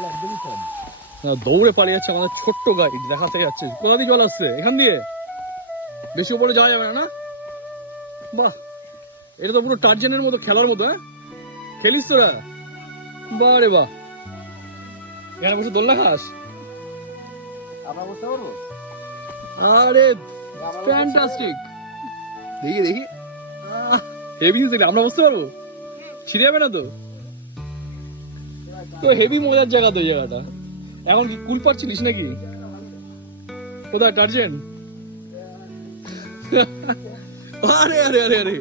না, দৌড়ে পালিয়ে যাচ্ছে আমাদের ছোট্ট গাড়ি দেখাতে যাচ্ছে। কোথা দিয়ে জল আসছে? এখান দিয়ে? বেশি উপরে যাওয়া যাবে না না? বাহ! এটা তো পুরো টার্জেনের মতো খেলার মতো হ্যাঁ? খেলিস তোরা? বাহ রে বাহ! এখানে বসে দোলনা খাস? আমরা বুঝতে পারব? আরে ফ্যান্টাস্টিক দেখি দেখি। হেভি দেখি আমরা বসতে পারব? ছিঁড়ে যাবে না তো? তো হেভি মজার জায়গা তো জায়গাটা। এখন কি কুল পাচ্ছিলিস নাকি? কোথায় টার্জেন আরে আরে আরে আরে।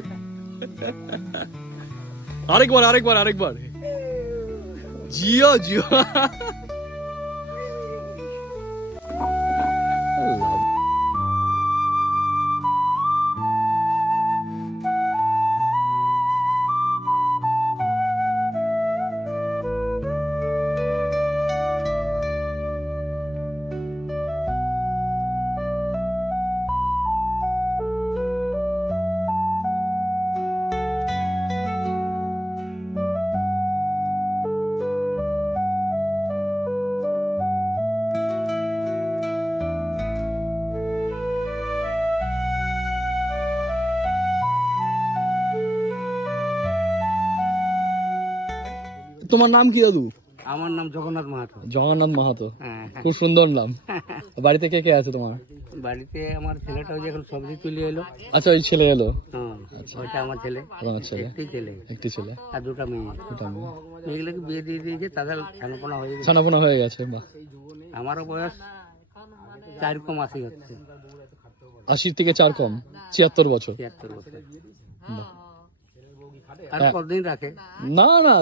আরেকবার আরেকবার আরেকবার। জিও জিও। তোমার নাম কি দাদু? আমার নাম জগন্নাথ মাহাতো। জগন্নাথ মাহাতো। হ্যাঁ হ্যাঁ। খুব সুন্দর নাম। বাড়িতে কে কে আছে তোমার? বাড়িতে আমার ছেলেটাও যে এখন সবজি তুলে এলো। আচ্ছা ওই ছেলে এলো? হ্যাঁ ওইটা আমার ছেলে। তোমার ছেলে। একটি ছেলে। একটি ছেলে। আর দুটো মেয়ে। ওটা মেয়ে। মেয়েগুলোকে বিয়ে দিয়ে দিয়েছে তাদের ছানাপোনা হয়ে গেছে। ছানাপোনা হয়ে গেছে বাহ। আমারও বয়স চার কম আশি হচ্ছে। আশির থেকে চার কম ছিয়াত্তর বছর। ছিয়াত্তর বছর। আর কতদিন রাখে? না না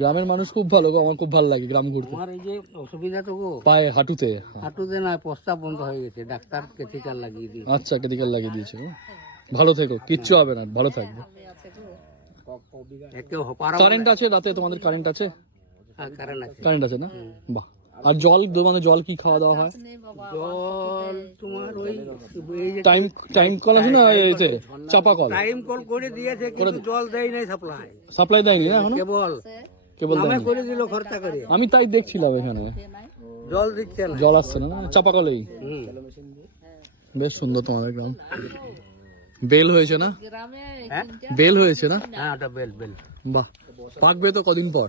গ্রামের মানুষ খুব ভালো গো আমার খুব ভালো লাগে গ্রাম ঘুরতে। আমার এই যে অসুবিধা তো গো? পায়ে হাঁটুতে। হাঁটুতে না প্রস্তাব বন্ধ হয়ে গেছে। ডাক্তার কেথিকার লাগিয়ে দিয়ে আচ্ছা কেদিকাল লাগিয়ে দিয়েছে। ভালো থেকো কিচ্ছু হবে না ভালো থাকবে। কারেন্ট আছে রাতে তোমাদের কারেন্ট আছে? আছে। কারেন্ট আছে না? বাহ। আর জল মানে জল কি খাওয়া দাওয়া হয়? জল তোমার ওই টাইম টাইম কল আছে না এতে চাপা কল টাইম কল করে দিয়েছে কিন্তু জল দেয় নাই সাপ্লাই সাপ্লাই দেয়নি না এখনও? কেবল। কেবল দেয়নি। করে দিল খরচা করে। আমি তাই দেখছিলাম এখানে। জল দিচ্ছে না। জল আসছে না চাপা কলেই বেশ সুন্দর তোমাদের গ্রাম। বেল হয়েছে না? হ্যাঁ? বেল হয়েছে না? হ্যাঁ বেল বেল। বাহ। পাকবে তো কদিন পর?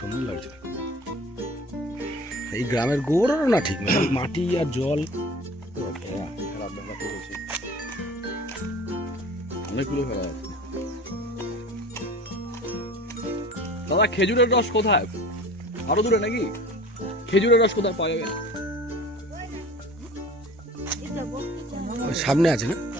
সময় না পাকবে এই গ্রামের গোবরও না ঠিক মানে মাটি আর জল। অনেকগুলো ফেলা আছে। দাদা খেজুরের রস কোথায়? আরও দূরে নাকি? খেজুরের রস কোথায় পাওয়া যাবে? সামনে আছে না?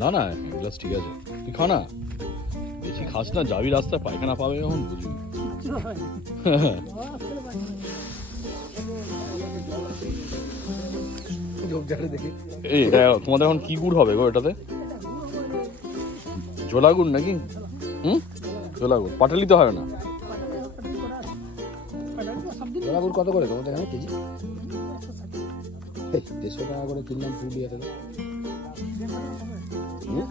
না না গ্লাস ঠিক আছে। তুই খা না। বেশি খাস না, যাবি রাস্তায়, পায়খানা পাবে এখন বুঝবি তোমাদের এখন কি গুড় হবে গো এটাতে? ঝোলা গুড় নাকি? হুম? ঝোলা গুড়, পাটালি তো হয় না? জলাগুড় কত করে তোমাদের এখানে কেজি? দেড়শো টাকা করে কিনলাম পুরুলিয়াতে। হুম?